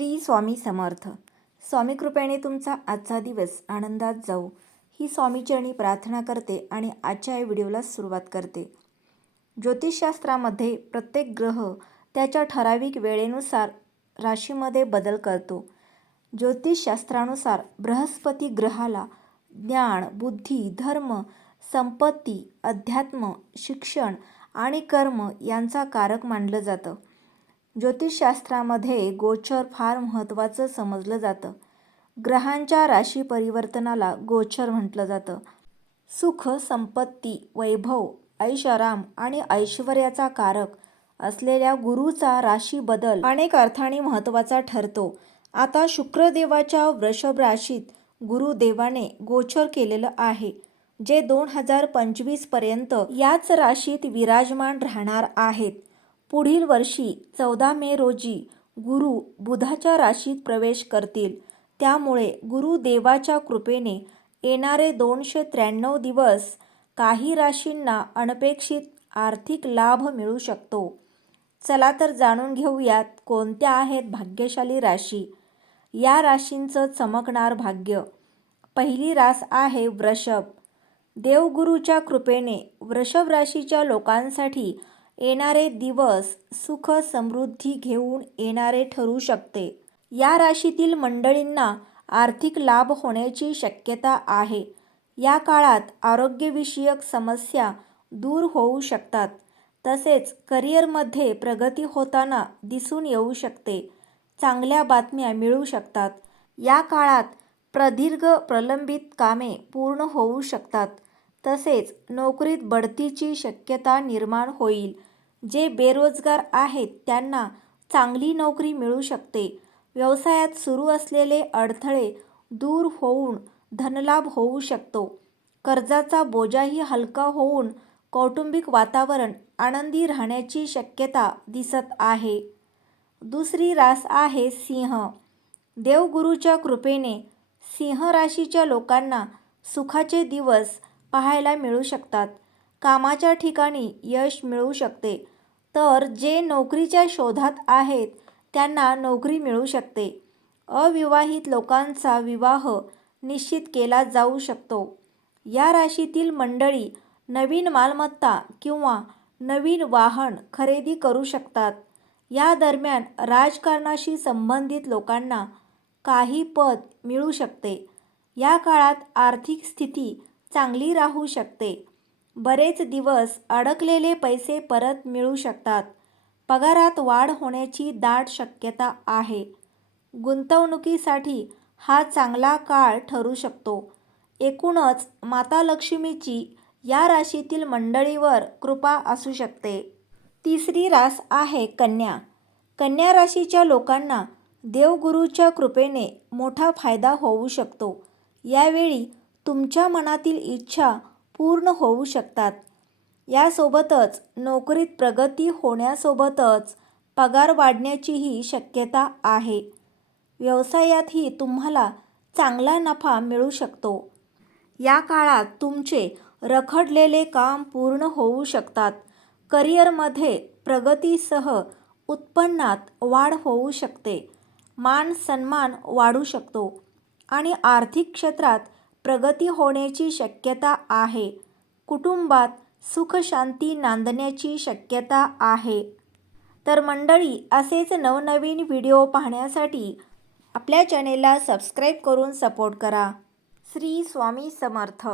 श्री स्वामी समर्थ. स्वामी कृपेने तुमचा आजचा दिवस आनंदात जाऊ ही स्वामीचरणी प्रार्थना करते आणि आजच्या या व्हिडिओला सुरुवात करते. ज्योतिषशास्त्रामध्ये प्रत्येक ग्रह त्याच्या ठराविक वेळेनुसार राशीमध्ये बदल करतो. ज्योतिषशास्त्रानुसार बृहस्पती ग्रहाला ज्ञान बुद्धी धर्म संपत्ती अध्यात्म शिक्षण आणि कर्म यांचा कारक मानलं जातं. ज्योतिषशास्त्रामध्ये गोचर फार महत्त्वाचं समजलं जातं. ग्रहांच्या राशी परिवर्तनाला गोचर म्हटलं जातं. सुख संपत्ती वैभव ऐशाराम आणि ऐश्वर्याचा कारक असलेल्या गुरुचा राशी बदल अनेक अर्थाने महत्त्वाचा ठरतो. आता शुक्रदेवाच्या वृषभ राशीत गुरुदेवाने गोचर केलेलं आहे जे दोन हजार पंचवीसपर्यंत याच राशीत विराजमान राहणार आहेत. पुढील वर्षी चौदा मे रोजी गुरु बुधाच्या राशीत प्रवेश करतील. त्यामुळे गुरुदेवाच्या कृपेने येणारे दोनशे त्र्याण्णव दिवस काही राशींना अनपेक्षित आर्थिक लाभ मिळू शकतो. चला तर जाणून घेऊयात कोणत्या आहेत भाग्यशाली राशी. या राशींचं चमकणार भाग्य. पहिली रास आहे वृषभ. देवगुरूच्या कृपेने वृषभ राशीच्या लोकांसाठी येणारे दिवस सुख समृद्धी घेऊन येणारे ठरू शकते. या राशीतील मंडळींना आर्थिक लाभ होण्याची शक्यता आहे. या काळात आरोग्यविषयक समस्या दूर होऊ शकतात. तसेच करिअरमध्ये प्रगती होताना दिसून येऊ शकते. चांगल्या बातम्या मिळू शकतात. या काळात प्रदीर्घ प्रलंबित कामे पूर्ण होऊ शकतात. तसेच नोकरीत बढतीची शक्यता निर्माण होईल. जे बेरोजगार आहेत त्यांना चांगली नोकरी मिळू शकते. व्यवसायात सुरू असलेले अडथळे दूर होऊन धनलाभ होऊ शकतो. कर्जाचा बोजाही हलका होऊन कौटुंबिक वातावरण आनंदी राहण्याची शक्यता दिसत आहे. दुसरी रास आहे सिंह. देवगुरूच्या कृपेने सिंह राशीच्या लोकांना सुखाचे दिवस पाहायला मिळू शकतात. कामाच्या ठिकाणी यश मिळू शकते. तर जे नोकरीच्या शोधात आहेत त्यांना नोकरी मिळू शकते. अविवाहित लोकांचा विवाह निश्चित केला जाऊ शकतो. या राशीतील मंडळी नवीन मालमत्ता किंवा नवीन वाहन खरेदी करू शकतात. या दरम्यान राजकारणाशी संबंधित लोकांना काही पद मिळू शकते. या काळात आर्थिक स्थिती चांगली राहू शकते. बरेच दिवस अडकलेले पैसे परत मिळू शकतात. पगारात वाढ होण्याची दाट शक्यता आहे. गुंतवणुकीसाठी हा चांगला काळ ठरू शकतो. एकूणच माता लक्ष्मीची या राशीतील मंडळीवर कृपा असू शकते. तिसरी रास आहे कन्या. कन्या राशीच्या लोकांना देवगुरूच्या कृपेने मोठा फायदा होऊ शकतो. यावेळी तुमच्या मनातील इच्छा पूर्ण होऊ शकतात. यासोबतच नोकरीत प्रगती होण्यासोबतच पगार वाढण्याचीही शक्यता आहे. व्यवसायातही तुम्हाला चांगला नफा मिळू शकतो. या काळात तुमचे रखडलेले काम पूर्ण होऊ शकतात. करिअरमध्ये प्रगतीसह उत्पन्नात वाढ होऊ शकते. मान सन्मान वाढू शकतो. आणि आर्थिक क्षेत्रात प्रगती होण्याची शक्यता आहे. कुटुंबात सुखशांती नांदण्याची शक्यता आहे. तर मंडळी असेच नवनवीन व्हिडिओ पाहण्यासाठी आपल्या चॅनेलला सबस्क्राईब करून सपोर्ट करा. श्री स्वामी समर्थ.